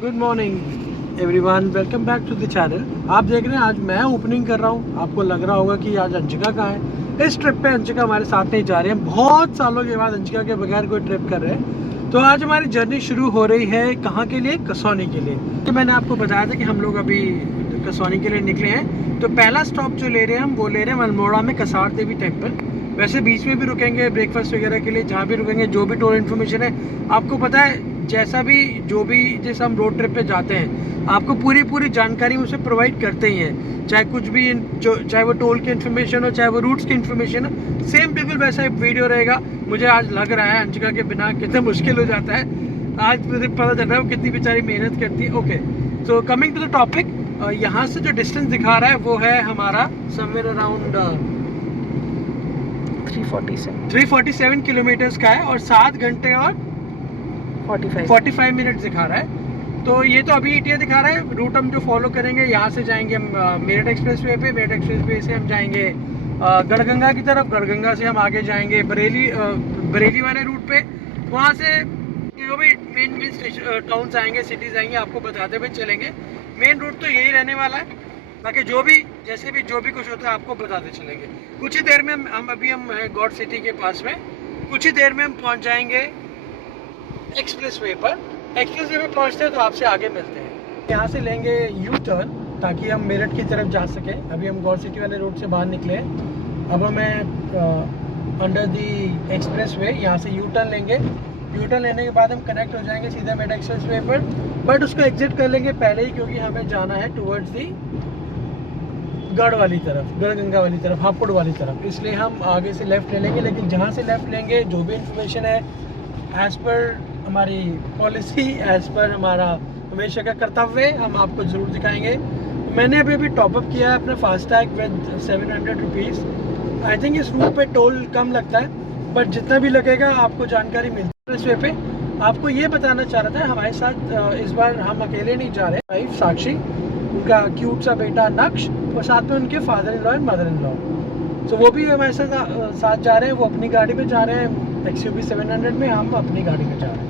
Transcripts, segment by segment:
Good morning everyone, welcome back to the channel. आप देख रहे हैं आज मैं ओपनिंग कर रहा हूँ। आपको लग रहा होगा कि आज अंशिका कहाँ है। इस ट्रिप पे अंशिका हमारे साथ नहीं जा रहे हैं। बहुत सालों के बाद अंशिका के बगैर कोई ट्रिप कर रहे हैं। तो आज हमारी जर्नी शुरू हो रही है कहाँ के लिए? कसौनी के लिए। तो मैंने आपको बताया था कि हम लोग अभी कसौनी के लिए निकले हैं। तो पहला स्टॉप जो ले रहे हैं हम वो ले रहे हैं अल्मोड़ा में कसार देवी टेम्पल। वैसे बीच में भी रुकेंगे ब्रेकफास्ट वगैरह के लिए, जहाँ भी रुकेंगे जो भी टूर इन्फॉर्मेशन है आपको पता है, जैसा भी जो भी जैसे हम रोड ट्रिप पे जाते हैं आपको पूरी जानकारी उसे प्रोवाइड करते ही हैं। चाहे कुछ भी चाहे वो टोल की इन्फॉर्मेशन हो, चाहे वो रूट्स की इन्फॉर्मेशन हो, सेम बिल्कुल वैसा एक वीडियो रहेगा। मुझे आज लग रहा है अंशिका के बिना कितना मुश्किल हो जाता है। आज मुझे पता चल रहा है वो कितनी बेचारी मेहनत करती है। Okay, so coming to the topic, यहाँ से जो डिस्टेंस दिखा रहा है वो है हमारा समवेयर अराउंड 347 किलोमीटर्स का है और 7 घंटे और 45 मिनट दिखा रहा है। तो ये तो अभी ईटीए दिखा रहा है। रूट हम जो फॉलो करेंगे, यहाँ से जाएंगे हम मेरठ एक्सप्रेस वे पे, मेरठ एक्सप्रेस वे से हम जाएंगे गढ़गंगा की तरफ, गढ़गंगा से हम आगे जाएंगे बरेली वाले रूट पे। वहाँ से जो भी मेन टाउन्स आएंगे, सिटीज़ आएंगे, आपको बताते हुए चलेंगे। मेन रूट तो यही रहने वाला है, बाकी जो भी कुछ होता है आपको बताते चलेंगे। कुछ ही देर में हम गॉड सिटी के पास में, कुछ ही देर में हम पहुँच जाएंगे एक्सप्रेस वे पर। एक्सप्रेस वे पर पहुँचते हैं तो आपसे आगे मिलते हैं। यहाँ से लेंगे यू टर्न ताकि हम मेरठ की तरफ जा सकें। अभी हम गॉड सिटी वाले रोड से बाहर निकले हैं। अब हमें अंडर दी एक्सप्रेस वे यहाँ से यू टर्न लेंगे। यू टर्न लेने के बाद हम कनेक्ट हो जाएंगे सीधा मेरठ एक्सप्रेस वे पर, बट उसको एग्जिट कर लेंगे पहले ही, क्योंकि हमें जाना है टूवर्ड्स दी गढ़ वाली तरफ, गढ़गंगा वाली तरफ, हापुड़ वाली तरफ। इसलिए हम आगे से लेफ़्ट ले लेंगे। लेकिन जहाँ से लेफ़्ट लेंगे जो भी इंफॉर्मेशन है एज़ पर हमारी पॉलिसी, एज़ पर हमारा हमेशा का कर्तव्य, हम आपको ज़रूर दिखाएंगे। मैंने अभी टॉपअप किया है अपना FASTag with 700 rupees. I think इस रूट पे टोल कम लगता है, बट जितना भी लगेगा आपको जानकारी मिलती है। इस वे पे आपको ये बताना चाह रहा था, हमारे साथ इस बार हम अकेले नहीं जा रहे। वाइफ साक्षी, उनका क्यूट सा बेटा नक्श और साथ में उनके father in law and mother in law, तो वो भी हमारे साथ जा रहे हैं। वो अपनी गाड़ी में जा रहे हैं XUV 700 में, हम अपनी गाड़ी में जा रहे हैं।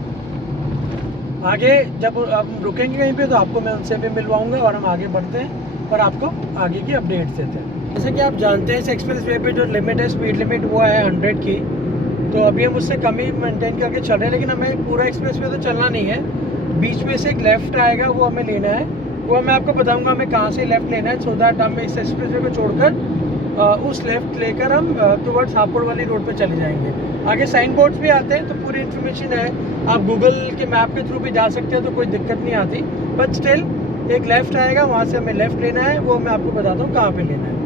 आगे जब हम रुकेंगे कहीं पे तो आपको मैं उनसे भी मिलवाऊंगा और हम आगे बढ़ते हैं और आपको आगे की अपडेट्स देते हैं। जैसे कि आप जानते हैं इस एक्सप्रेस वे पे जो लिमिट है, स्पीड लिमिट, वो है 100 की। तो अभी हम उससे कम ही मेंटेन करके चल रहे हैं, लेकिन हमें पूरा एक्सप्रेस वे तो चलना नहीं है। बीच में से एक लेफ़्ट आएगा, वो हमें लेना है। वो मैं आपको बताऊँगा हमें कहाँ से लेफ़्ट लेना है, सो दैट हम इस एक्सप्रेस वे को छोड़कर उस लेफ़्ट लेकर हम टुवर्ड्स हापुड़ वाली रोड पे चले जाएंगे। आगे साइन बोर्ड्स भी आते हैं तो पूरी इन्फॉर्मेशन है, आप गूगल के मैप के थ्रू भी जा सकते हैं, तो कोई दिक्कत नहीं आती। बट स्टिल एक लेफ़्ट आएगा, वहाँ से हमें लेफ़्ट लेना है। वो मैं आपको बताता हूँ कहाँ पे लेना है।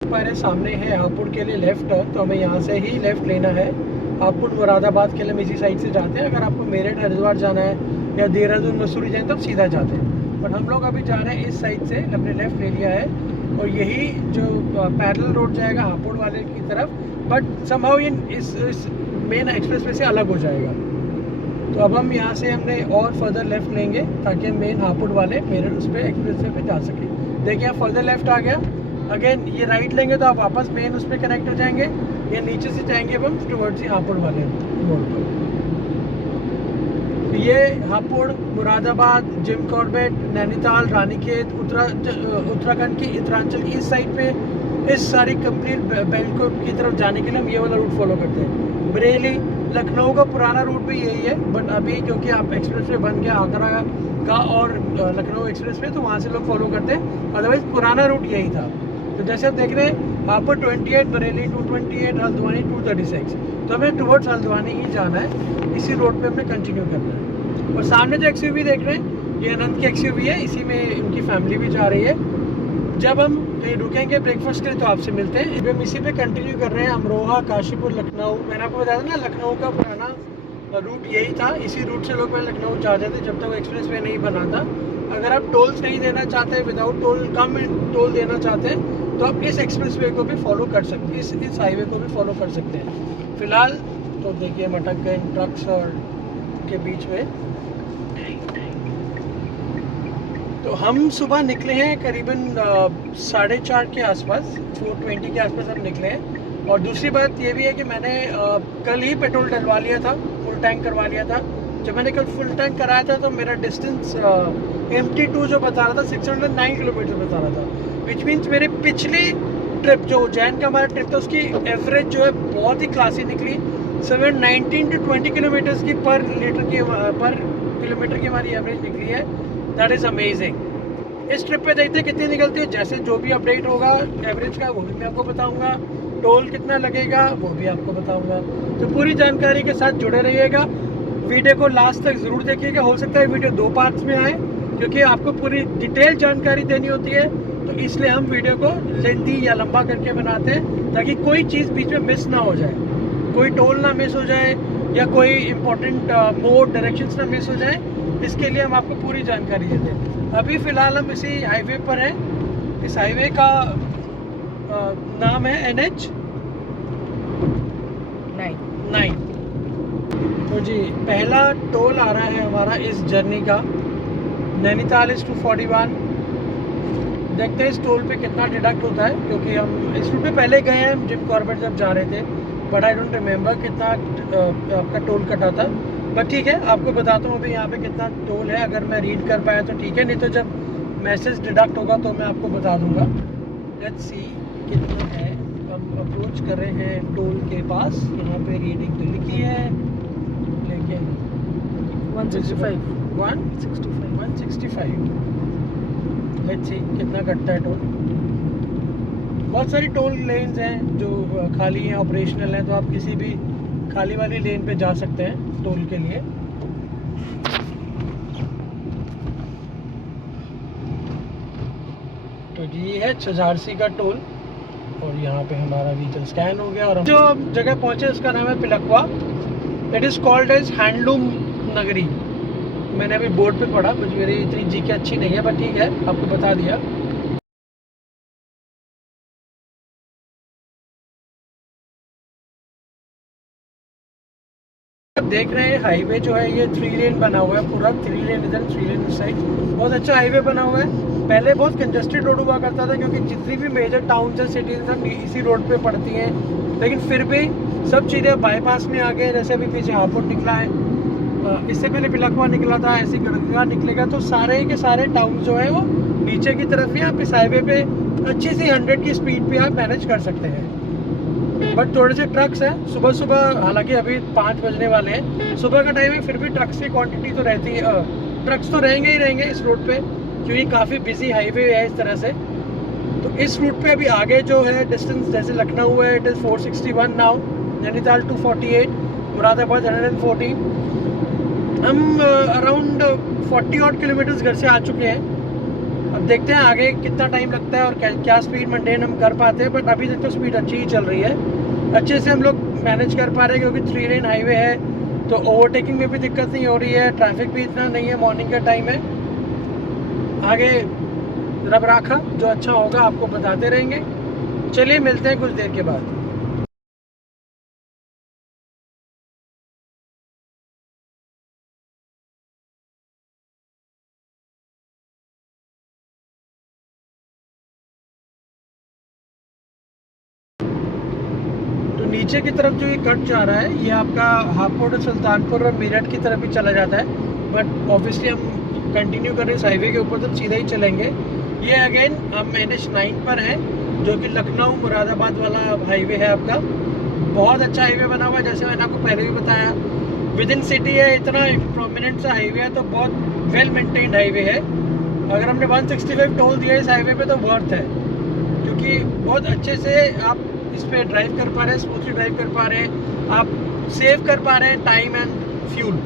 हमारे सामने है हापुड़ के लिए लेफ़्ट टर्न, तो हमें यहाँ से ही लेफ़्ट लेना है। हापुड़ मुरादाबाद के लिए हम इसी साइड से जाते हैं। अगर आपको मेरठ हरिद्वार जाना है या देहरादून मसूरी जाए तो आप सीधा जाते हैं, बट हम लोग अभी जा रहे हैं इस साइड से, हमने लेफ़्ट ले लिया है और यही जो पैरेलल रोड जाएगा हापुड़ वाले की तरफ, बट समहाउ ये इस मेन एक्सप्रेस वे से अलग हो जाएगा। तो अब हम यहाँ से हमने और फर्दर लेफ़्ट लेंगे ताकि हम मेन हापुड़ वाले मेरठ उस पर एक्सप्रेस वे पे जा सकें। देखिए आप फर्दर लेफ़्ट आ गया। अगेन ये राइट लेंगे तो आप वापस मेन उस पर कनेक्ट हो जाएंगे, या नीचे से जाएंगे अब हम टुवर्ड्स हापुड़ वाले रोड पर। तो ये हापुड़, मुरादाबाद, जिम कॉर्बेट, नैनीताल, रानीखेत, उत्तराखंड की उत्तरांचल की इस साइड पे, इस सारी कंप्लीट बेल्ट को की तरफ जाने के लिए हम ये वाला रूट फॉलो करते हैं। बरेली, लखनऊ का पुराना रूट भी यही है, बट अभी क्योंकि आप एक्सप्रेस वे बन गया आगरा का और लखनऊ एक्सप्रेस वे, तो वहाँ से लोग फॉलो करते हैं। अदरवाइज पुराना रूट यही था। तो जैसे आप देख रहे हैं हापुड़ 28, बरेली 228, हल्द्वानी 236, तो हमें टुवर्ड्स हल्द्वानी ही जाना है। इसी रोड पे हमें कंटिन्यू करना है। और सामने जो XUV देख रहे हैं ये अनंत की XUV है, इसी में उनकी फैमिली भी जा रही है। जब हम कहीं रुकेंगे ब्रेकफास्ट के लिए तो आपसे मिलते हैं। अभी हम इसी पे कंटिन्यू कर रहे हैं, अमरोहा, काशीपुर, लखनऊ। मैंने आपको बताया था ना लखनऊ का पुराना रूट यही था। इसी रूट से लोग पहले लखनऊ जाते थे जब तक वो एक्सप्रेस वे नहीं बना था। अगर आप टोल्स नहीं देना चाहते, विदाउट टोल, कम टोल देना चाहते हैं, तो आप इस एक्सप्रेस वे को भी फॉलो कर सकते हैं, इस हाईवे को भी फॉलो कर सकते हैं। फिलहाल तो देखिए हम अटक गए ट्रक्स और के बीच में। तो हम सुबह निकले हैं करीबन 4:30 के आसपास, 4:20 के आसपास हम निकले हैं। और दूसरी बात ये भी है कि मैंने कल ही पेट्रोल डलवा लिया था, फुल टैंक करवा लिया था। जब मैंने कल फुल टैंक कराया था तो मेरा डिस्टेंस MT2 जो बता रहा था 609 किलोमीटर बता रहा था, विच मीन्स मेरी पिछली ट्रिप जो उज्जैन का हमारा ट्रिप था उसकी एवरेज जो है बहुत ही क्लासी निकली। 19 to 20 किलोमीटर्स की पर किलोमीटर की हमारी एवरेज निकली है। That is amazing. इस ट्रिप पे देखते हैं कितनी निकलती है, जैसे जो भी अपडेट होगा एवरेज का वो भी मैं आपको बताऊंगा, टोल कितना लगेगा वो भी आपको बताऊंगा। तो पूरी जानकारी के साथ जुड़े रहिएगा, वीडियो को लास्ट तक ज़रूर देखिएगा। हो सकता है वीडियो 2 पार्ट्स में आए क्योंकि आपको पूरी डिटेल जानकारी देनी होती है, तो इसलिए हम वीडियो को लेंथी या लंबा करके बनाते हैं ताकि कोई चीज़ बीच में मिस ना हो जाए, कोई टोल ना मिस हो जाए या कोई इम्पोर्टेंट मोड डायरेक्शंस ना मिस हो जाए। इसके लिए हम आपको पूरी जानकारी देते हैं। अभी फ़िलहाल हम इसी हाईवे पर हैं। इस हाईवे का नाम है NH 9। तो जी पहला टोल आ रहा है हमारा इस जर्नी का, नैनीताल इस 241। देखते हैं इस टोल पे कितना डिडक्ट होता है, क्योंकि हम इस रूट पे पहले गए हैं जिम कॉर्बेट जब जा रहे थे, बट आई डोंट रिमेंबर कितना आपका टोल कटा था। बट ठीक है, आपको बताता हूँ अभी यहाँ पे कितना टोल है। अगर मैं रीड कर पाया तो ठीक है, नहीं तो जब मैसेज डिडक्ट होगा तो मैं आपको बता दूँगा। लेट्स सी कितना है। हम अप्रोच कर रहे हैं टोल के पास। यहाँ पे रीडिंग तो लिखी है लेकिन 165। लेट्स सी कितना कटता है टोल। बहुत सारी टोल लेन्स हैं जो खाली हैं, ऑपरेशनल हैं, तो आप किसी भी खाली वाली लेन पे जा सकते हैं टोल के लिए। तो जी ये है छजारसी का टोल और यहाँ पे हमारा व्हीकल स्कैन हो गया और हम जो जगह पहुँचे उसका नाम है Pilkhuwa. It is called as handloom नगरी। मैंने अभी बोर्ड पे पढ़ा, मुझे मेरी इतनी जीके अच्छी नहीं है, बट ठीक है आपको बता दिया। देख रहे हैं हाईवे जो है ये 3 लेन बना हुआ है, पूरा 3 लेन इधर 3 लेन इस साइड। बहुत अच्छा हाईवे बना हुआ है। पहले बहुत कंजस्टेड रोड हुआ करता था क्योंकि जितनी भी मेजर टाउन्स हैं, सिटीज सब इसी रोड पे पड़ती हैं, लेकिन फिर भी सब चीज़ें बाईपास में आ गए। जैसे अभी पीछे हापुड़ निकला है, इससे पहले पिलखवा निकला था, ऐसे गढ़गा निकलेगा, तो सारे के सारे टाउन जो है वो नीचे की तरफ ही आप इस हाईवे पे अच्छी सी 100 की स्पीड पे आप मैनेज कर सकते हैं। बट थोड़े से ट्रक्स हैं सुबह सुबह, हालांकि अभी 5 बजने वाले हैं, सुबह का टाइम है, फिर भी ट्रक्स की क्वांटिटी तो रहती है। ट्रक्स तो रहेंगे ही रहेंगे इस रूट पे क्योंकि काफ़ी बिजी हाईवे है इस तरह से। तो इस रूट पे अभी आगे जो है डिस्टेंस जैसे लखनऊ है, it is 461 now, Nainital 248, Moradabad 114। हम अराउंड 40 odd किलोमीटर्स घर से आ चुके हैं। अब देखते हैं आगे कितना टाइम लगता है और क्या स्पीड मेंटेन हम कर पाते हैं, बट अभी तक तो स्पीड अच्छी ही चल रही है। अच्छे से हम लोग मैनेज कर पा रहे हैं क्योंकि 3 लेन हाईवे है, तो ओवरटेकिंग में भी दिक्कत नहीं हो रही है, ट्रैफिक भी इतना नहीं है, मॉर्निंग का टाइम है। आगे रब राखा जो अच्छा होगा आपको बताते रहेंगे। चलिए मिलते हैं कुछ देर के बाद। नीचे की तरफ जो ये कट जा रहा है ये आपका हापुड़, सुल्तानपुर और मेरठ की तरफ ही चला जाता है, बट ऑब्वियसली हम कंटिन्यू कर रहे हैं इस हाईवे के ऊपर तो सीधा ही चलेंगे। ये अगेन हम NH 9 पर हैं जो कि लखनऊ मुरादाबाद वाला हाईवे है आपका। बहुत अच्छा हाईवे बना हुआ है, जैसे मैंने आपको पहले भी बताया, विद इन सिटी है, इतना प्रोमिनेंट सा हाईवे है, तो बहुत वेल मेंटेन्ड हाईवे है। अगर हमने 165 टोल दिया इस हाईवे पे तो वर्थ है, क्योंकि बहुत अच्छे से आप इस पर ड्राइव कर पा रहे हैं, स्मूथली ड्राइव कर पा रहे हैं, आप सेव कर पा रहे हैं टाइम एंड फ्यूल।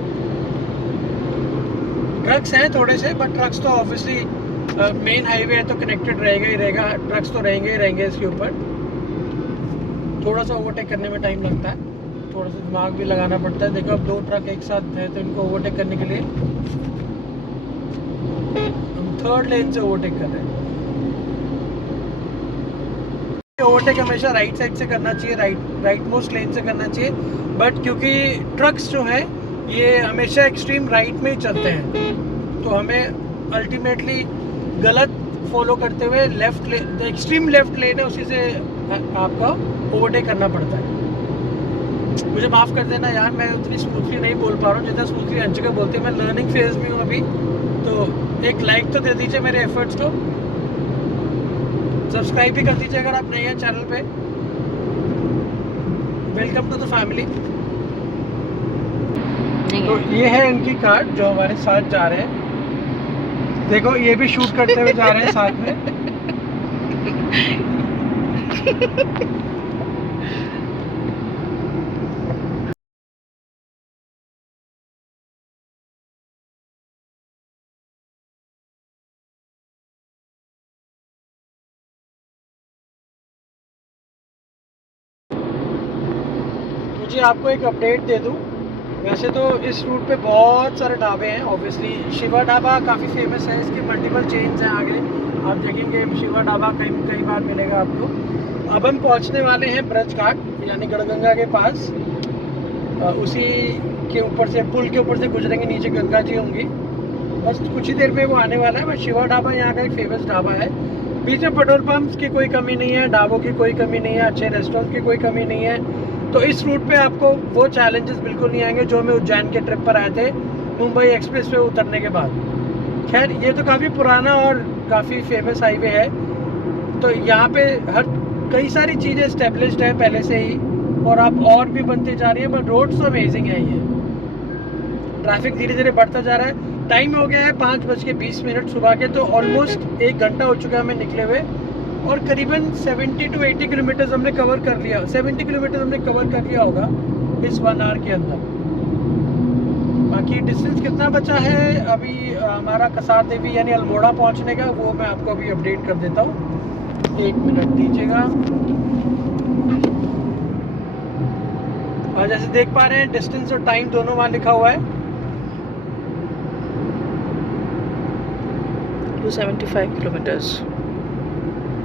ट्रक्स हैं थोड़े से, बट ट्रक्स तो ऑब्वियसली मेन हाईवे है तो कनेक्टेड रहेगा ही रहेगा, ट्रक्स तो रहेंगे ही रहेंगे इसके ऊपर। थोड़ा सा ओवरटेक करने में टाइम लगता है, थोड़ा सा दिमाग भी लगाना पड़ता है। देखो अब 2 ट्रक एक साथ हैं तो इनको ओवरटेक करने के लिए हम 3rd लेन से ओवरटेक कर रहे हैं। ओवरटेक हमेशा राइट साइड से करना चाहिए, राइट मोस्ट लेन से करना चाहिए, बट क्योंकि ट्रक्स जो हैं ये हमेशा एक्सट्रीम राइट में ही चलते हैं, तो हमें अल्टीमेटली गलत फॉलो करते हुए लेफ्ट ले, एक्सट्रीम लेफ्ट लेन है, उसी से आपका ओवरटेक करना पड़ता है। मुझे माफ़ कर देना यार, मैं उतनी स्मूथली नहीं बोल पा रहा हूँ जितना स्मूथली अंशिका बोलती है। मैं लर्निंग फेज में हूँ अभी, तो एक लाइक तो दे दीजिए मेरे एफर्ट्स को, सब्सक्राइब भी कर दीजिए अगर आप नए हैं चैनल पे। Welcome to the family. तो ये है इनकी कार जो हमारे साथ जा रहे हैं। देखो ये भी शूट करते हुए जा रहे हैं साथ में। मुझे आपको एक अपडेट दे दूं, वैसे तो इस रूट पे बहुत सारे ढाबे हैं। ऑब्वियसली शिवा ढाबा काफ़ी फेमस है, इसके मल्टीपल चेन्स हैं। आगे आप देखेंगे शिवा ढाबा कई बार मिलेगा आपको। अब हम पहुंचने वाले हैं ब्रज घाट, यानी गढ़गंगा के पास। उसी के ऊपर से, पुल के ऊपर से गुजरेंगे, नीचे गंगा जी होंगी। बस कुछ ही देर में वो आने वाला है। बस शिवा ढाबा यहाँ का एक फेमस ढाबा है। बीच में पेट्रोल पंप्स की कोई कमी नहीं है, ढाबों की कोई कमी नहीं है, अच्छे रेस्टोरेंट की कोई कमी नहीं है। तो इस रूट पे आपको वो चैलेंजेस बिल्कुल नहीं आएंगे जो हमें उज्जैन के ट्रिप पर आए थे मुंबई एक्सप्रेस पे उतरने के बाद। खैर ये तो काफ़ी पुराना और काफ़ी फेमस हाईवे है, तो यहाँ पे हर कई सारी चीज़ें इस्टेब्लिश्ड हैं पहले से ही, और अब और भी बनती जा रही है। बट रोड्स तो अमेजिंग है। ये ट्रैफिक धीरे धीरे बढ़ता जा रहा है। टाइम हो गया है 5:20 सुबह के, तो ऑलमोस्ट 1 घंटा हो चुका है हमें निकले हुए, और करीबन 70 to 80 किलोमीटर्स हमने कवर कर लिया। 70 किलोमीटर हमने कवर कर लिया होगा इस 1 आवर के अंदर। बाकी डिस्टेंस कितना बचा है अभी हमारा कसार देवी यानी अल्मोड़ा पहुंचने का, वो मैं आपको अभी अपडेट कर देता हूँ। 1 मिनट दीजिएगा। और जैसे देख पा रहे हैं डिस्टेंस और टाइम दोनों वहाँ लिखा हुआ है। 275 किलोमीटर्स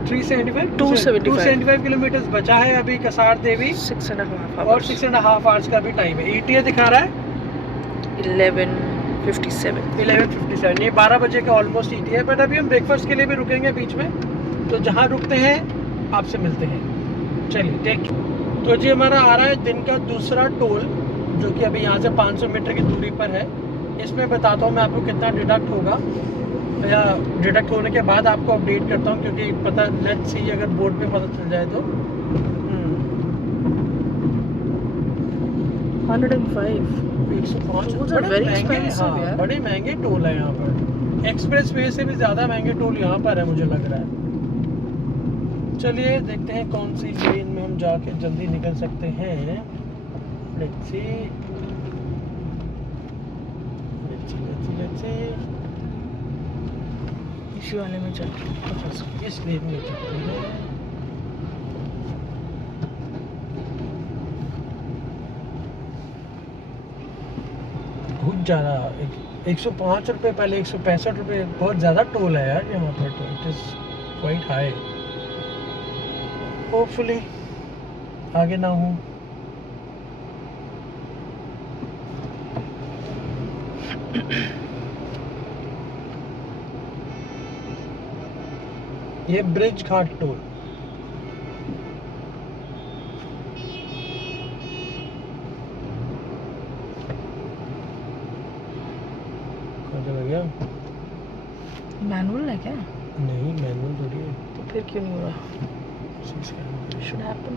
275 किलोमीटर बचा है अभी कसार देवी। 6.5 और 6.5 आवर्स का भी टाइम है। ETA दिखा रहा है 11:57। ये 12 बजे का ऑलमोस्ट ETA है। बट अभी हम ब्रेकफास्ट के लिए भी रुकेंगे बीच में, तो जहाँ रुकते हैं आपसे मिलते हैं। चलिए टेक। तो जी हमारा आ रहा है दिन का दूसरा टोल, जो कि अभी यहाँ से 500 मीटर की दूरी पर है। इसमें बताता हूँ मैं आपको कितना डिडक्ट होगा, या डिडक्ट होने के बाद आपको अपडेट करता हूँ, क्योंकि पता लेट्स सी अगर बोर्ड पे पता चल जाए तो। 105 बड़े महंगे टोल है यहाँ पर। एक्सप्रेस वे से भी ज़्यादा महंगे टोल यहाँ पर है मुझे लग रहा है। चलिए देखते हैं कौन सी लेन में हम जाके जल्दी निकल सकते हैं। Let's see. इसी वाले में चल इस लेन में चलते हैं। बहुत ज़्यादा 105 रुपये, पहले 165 रुपये। बहुत ज़्यादा टोल है यार यहाँ पर, तो it is quite high. Hopefully आगे ना हो। ये ब्रिज घाट टोल। गया मैनुअल है क्या? नहीं मैनुअल थोड़ी है। तो फिर क्यों नहीं हो रहा? Should happen.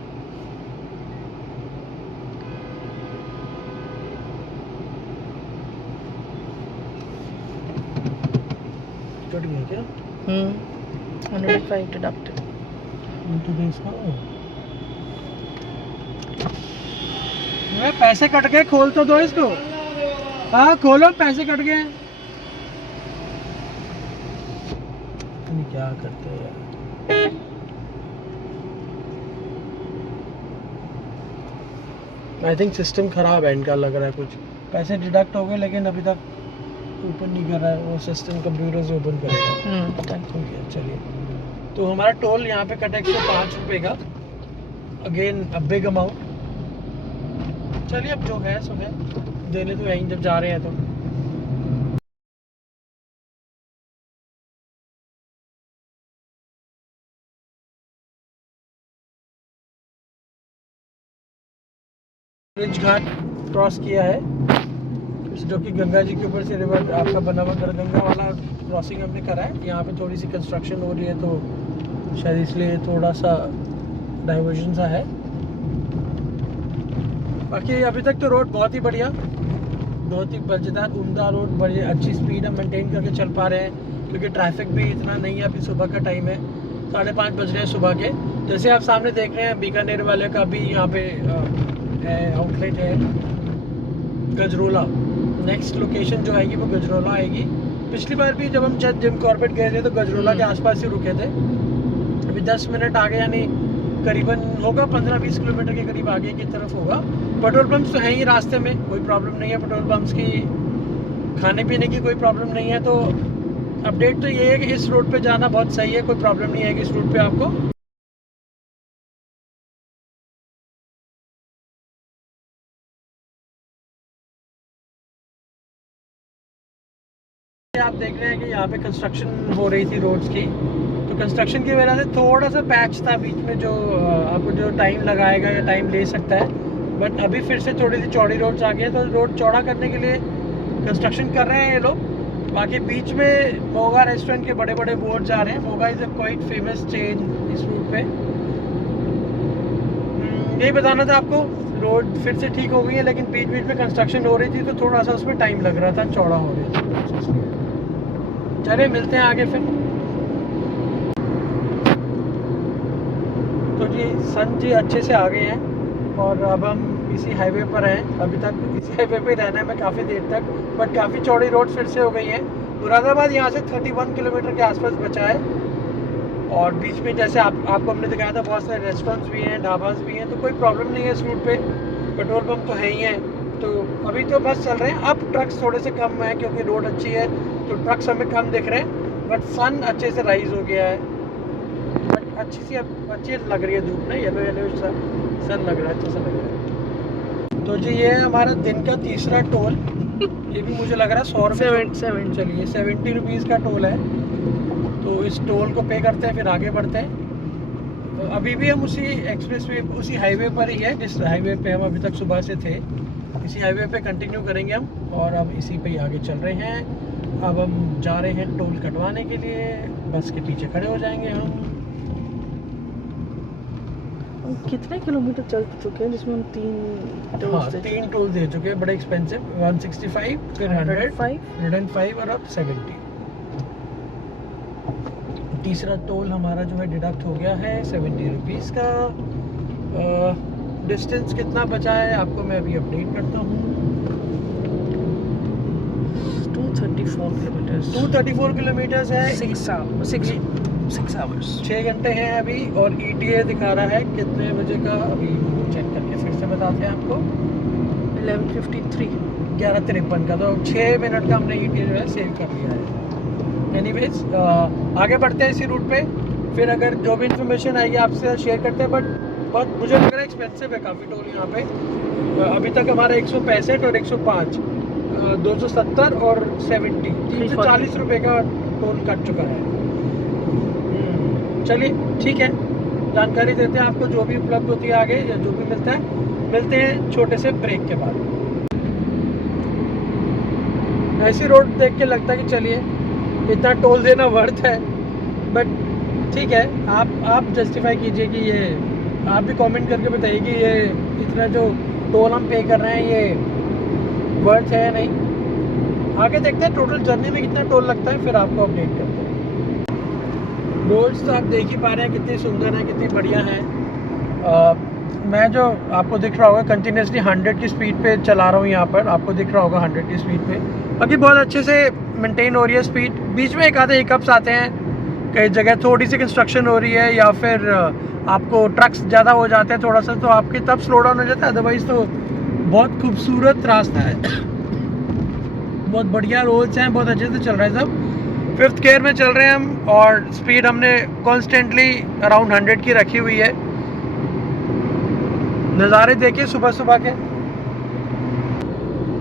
कट गया क्या? 105 डिडक्टेड। पैसे कट गए, खोल तो दो इसको। हाँ खोलो, पैसे कट गए। क्या करते हैं यार। आई थिंक सिस्टम खराब है इनका, लग रहा है कुछ पैसे डिडक्ट हो गए लेकिन अभी तक ओपन नहीं कर रहा है वो सिस्टम। कंप्यूटर से ओपन करेगा। पता नहीं। चलिए, तो हमारा टोल यहाँ पे कटा 105 रुपये का। Again a big amount. चलिए अब जो है सो है, देने तो यहीं जब जा रहे हैं तो। ब्रिज घाट क्रॉस किया है, जो कि गंगा जी के ऊपर से रिवर आपका बना हुआ गंगा वाला क्रॉसिंग हमने करा है। यहाँ पे थोड़ी सी कंस्ट्रक्शन हो रही है तो शायद इसलिए थोड़ा सा डाइवर्जन सा है। बाकी अभी तक तो रोड बहुत ही बढ़िया, बहुत ही मजेदार उम्दा रोड, बड़ी अच्छी स्पीड हम मेंटेन करके चल पा रहे हैं क्योंकि ट्रैफिक भी इतना नहीं है। अभी सुबह का टाइम है, 5:30 बज रहे हैं सुबह के। जैसे आप सामने देख रहे हैं बीकानेर वाले का भी यहाँ पे आउटलेट है गजरोला। नेक्स्ट लोकेशन जो आएगी वो गजरोला आएगी। पिछली बार भी जब हम जिम कॉर्बेट गए थे तो गजरोला के आसपास ही रुके थे। अभी 10 मिनट आगे यानी करीबन होगा 15-20 किलोमीटर के करीब आगे की तरफ होगा। पेट्रोल पंप्स तो हैं ही रास्ते में, कोई प्रॉब्लम नहीं है पेट्रोल पंप्स की, खाने पीने की कोई प्रॉब्लम नहीं है। तो अपडेट तो ये है कि इस रूट पे जाना बहुत सही है, कोई प्रॉब्लम नहीं है कि इस रूट पे आपको आप देख रहे हैं कि यहाँ पे कंस्ट्रक्शन हो रही थी रोड्स की, तो कंस्ट्रक्शन की वजह से थोड़ा सा पैच था बीच में जो आपको जो टाइम लगाएगा या टाइम ले सकता है। बट अभी फिर से थोड़ी सी चौड़ी रोड्स आ गई है तो रोड चौड़ा करने के लिए कंस्ट्रक्शन कर रहे हैं ये लोग। बाकी बीच में मोगा रेस्टोरेंट के बड़े बड़े बोर्ड्स आ रहे हैं। Moga is a quite famous chain इस रूट पे। यही बताना था आपको, रोड फिर से ठीक हो गई है लेकिन बीच बीच में कंस्ट्रक्शन हो रही थी तो थोड़ा सा उसमें टाइम लग रहा था, चौड़ा हो रही थी। चलिए मिलते हैं आगे फिर। तो जी सन जी अच्छे से आ गए हैं और अब हम इसी हाईवे पर हैं। अभी तक इसी हाईवे पे रहना है मैं काफ़ी देर तक, बट काफ़ी चौड़ी रोड फिर से हो गई है। मुरादाबाद यहाँ से 31 किलोमीटर के आसपास बचा है और बीच में जैसे आपको हमने दिखाया था बहुत सारे रेस्टोरेंट्स भी हैं, ढाबास भी हैं, तो कोई प्रॉब्लम नहीं है इस रूट पे। पेट्रोल पंप तो है ही है। तो अभी तो बस चल रहे हैं। अब ट्रक्स थोड़े से कम है क्योंकि रोड अच्छी है तो ट्रक्स हमें कम दिख रहे हैं, बट सन अच्छे से राइज हो गया है। बट अच्छी लग रही है धूप ना, येलो येलो सन लग रहा है, अच्छा सा लग रहा है। तो जी ये है हमारा दिन का तीसरा टोल। ये भी मुझे लग रहा है 100 रुपये। चलिए 70 रुपीज़ का टोल है, तो इस टोल को पे करते हैं फिर आगे बढ़ते हैं। तो अभी भी हम उसी एक्सप्रेस वे उसी हाईवे पर ही है जिस हाईवे पे हम अभी तक सुबह से थे। इसी हाईवे पे कंटिन्यू करेंगे हम और अब इसी पे ही आगे चल रहे हैं। अब हम जा रहे हैं टोल कटवाने के लिए, बस के पीछे खड़े हो जाएंगे हम। कितने किलोमीटर चल चुके हैं जिसमें हम 3 टोल दे चुके हैं, बड़े एक्सपेंसिव। 165 फिर 105 और अब 70। तीसरा टोल हमारा जो है डिडक्ट हो गया है 70 रुपीज़ का। डिस्टेंस कितना बचा है आपको मैं अभी अपडेट करता हूँ। 234 किलोमीटर्स है। 6 आवर्स 6 घंटे हैं अभी। और ETA दिखा रहा है कितने बजे का, अभी चेक करके फिर से बताते हैं आपको। 11:53 का, तो 6 मिनट का हमने ETA जो है सेव कर लिया है। एनीवेज आगे बढ़ते हैं इसी रूट पे, फिर अगर जो भी इंफॉर्मेशन आएगी आपसे शेयर करते हैं। बट बहुत मुझे लग रहा है एक्सपेंसिव है काफ़ी टोल यहाँ पे। अभी तक हमारा 165 और 105, 270 और 70, 340 रुपये का टोल कट चुका है। चलिए ठीक है, जानकारी देते हैं आपको जो भी उपलब्ध होती है आगे या जो भी मिलता है। मिलते हैं छोटे से ब्रेक के बाद। ऐसी रोड देख के लगता है कि चलिए इतना टोल देना वर्थ है, बट ठीक है आप जस्टिफाई कीजिए कि ये आप भी कमेंट करके बताइए कि ये इतना जो टोल हम पे कर रहे हैं ये वर्थ है या नहीं। आगे देखते हैं टोटल जर्नी में कितना टोल लगता है, फिर आपको अपडेट करते हैं। रोड्स तो आप देख ही पा रहे हैं कितनी सुंदर है, कितनी बढ़िया है। मैं जो आपको दिख रहा होगा कंटिन्यूसली 100 की स्पीड पे चला रहा हूँ यहाँ पर, आपको दिख रहा होगा 100 की स्पीड पे। बाकी बहुत अच्छे से मेंटेन हो रही है स्पीड। बीच में एक आधे हिकअप्स आते हैं, कई जगह थोड़ी सी कंस्ट्रक्शन हो रही है या फिर आपको ट्रक्स ज़्यादा हो जाते हैं थोड़ा सा, तो आपके तब स्लो डाउन हो जाता है। अदरवाइज़ तो बहुत खूबसूरत रास्ता है, बहुत बढ़िया रोड्स हैं, बहुत अच्छे से चल रहा है सब। 5th गियर में चल रहे हैं हम और स्पीड हमने कॉन्स्टेंटली अराउंड 100 की रखी हुई है। नज़ारे देखिए सुबह सुबह के।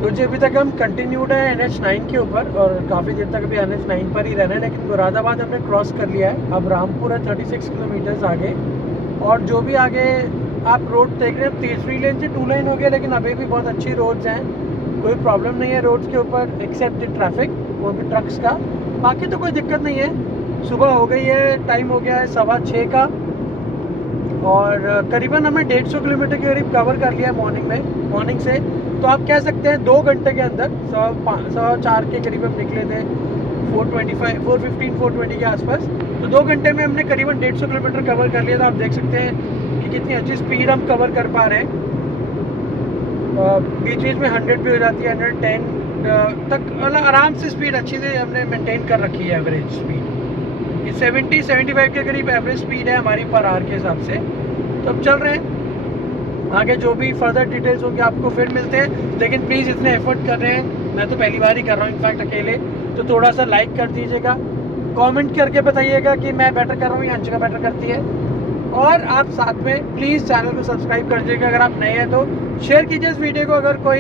तो जी अभी तक हम कंटिन्यूड है NH9 के ऊपर और काफ़ी देर तक अभी NH9 पर ही रहना है, लेकिन मुरादाबाद हमने क्रॉस कर लिया है। अब रामपुर है 36 किलोमीटर्स आगे, और जो भी आगे आप रोड देख रहे हैं 3 लेन से 2 लेन हो गया, लेकिन अभी भी बहुत अच्छी रोड्स हैं, कोई प्रॉब्लम नहीं है रोड्स के ऊपर एक्सेप्ट द ट्रैफिक, वो भी ट्रक्स का। बाकी तो कोई दिक्कत नहीं है। सुबह हो गई है, टाइम हो गया है 6:15 का, और करीबन हमें 150 किलोमीटर के करीब कवर कर लिया है मॉर्निंग से। तो आप कह सकते हैं 2 घंटे के अंदर 4:15 के करीब हम निकले थे, 420 के आसपास। तो 2 घंटे में हमने करीबन 150 किलोमीटर कवर कर लिया। तो आप देख सकते हैं कि कितनी अच्छी स्पीड हम कवर कर पा रहे हैं। बीच बीच में 100 भी हो जाती है, 110 तक, मतलब आराम से स्पीड अच्छी से हमने मेंटेन कर रखी है। एवरेज स्पीड ये 70-75 के करीब एवरेज स्पीड है हमारी पर आवर के हिसाब से। तो अब चल रहे हैं आगे, जो भी फर्दर डिटेल्स होंगे आपको फिर मिलते हैं। लेकिन प्लीज़ इतने एफर्ट कर रहे हैं, मैं तो पहली बार ही कर रहा हूँ इनफैक्ट अकेले, तो थोड़ा सा लाइक कर दीजिएगा, कमेंट करके बताइएगा कि मैं बेटर कर रहा हूँ या अंशिका बेटर करती है। और आप साथ में प्लीज़ चैनल को सब्सक्राइब कर दीजिएगा। अगर आप नए हैं तो शेयर कीजिए इस वीडियो को। अगर कोई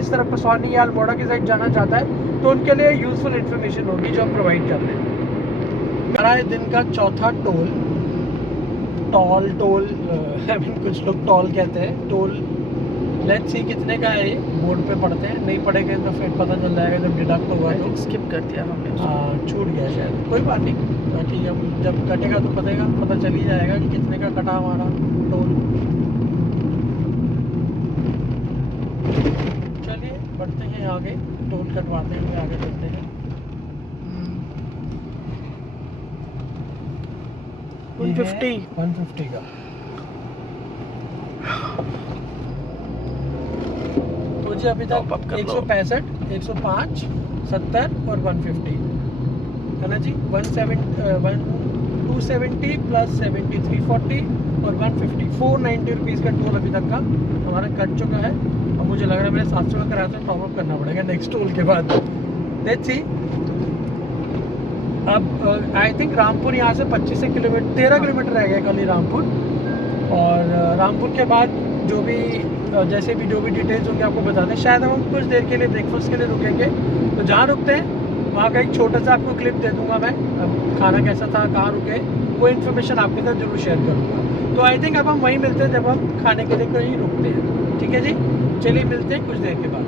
इस तरफ कसौनी या अल्मोड़ा की साइड जाना चाहता है तो उनके लिए यूज़फुल इन्फॉर्मेशन होगी जो हम प्रोवाइड कर रहे हैं। हमारा दिन का चौथा टोल कुछ लोग टोल कहते हैं, टोल। लेट्स सी कितने का है, ये बोर्ड पे पढ़ते हैं, नहीं पढ़ेंगे तो फिर पता चल जाएगा जब डिडक्ट होगा तो। स्किप कर दिया हमने। छूट गया शायद, कोई बात नहीं, बाकी हम जब कटेगा तो पता चल ही जाएगा कि कितने का कटा हमारा टोल। चलिए बढ़ते हैं आगे, टोल कटवाते हैं, आगे चलते हैं। 150 का मुझे अभी तक 165, 105, 70 और 150 है ना जी। 270 प्लस 70 340 और 150 490 रुपीज़ का टोल अभी तक का हमारा कट चुका है। और मुझे लग रहा है मेरे 700 का किराया तो टॉप अप करना पड़ेगा नेक्स्ट टोल के बाद। Let's see. अब आई थिंक रामपुर यहाँ से 25 किलोमीटर 13 किलोमीटर रह गया कल ही रामपुर। और रामपुर के बाद जो भी जैसे भी जो भी डिटेल्स होंगे आपको बता दें। शायद हम कुछ देर के लिए ब्रेकफास्ट के लिए रुकेंगे, तो जहाँ रुकते हैं वहाँ का एक छोटा सा आपको क्लिप दे दूँगा मैं, खाना कैसा था, कहाँ रुके, वो इन्फॉर्मेशन आपके साथ जरूर शेयर करूँगा। तो आई थिंक अब हम वहीं मिलते हैं जब हम खाने के लिए कहीं रुकते हैं। ठीक है जी, चलिए मिलते हैं कुछ देर के बाद।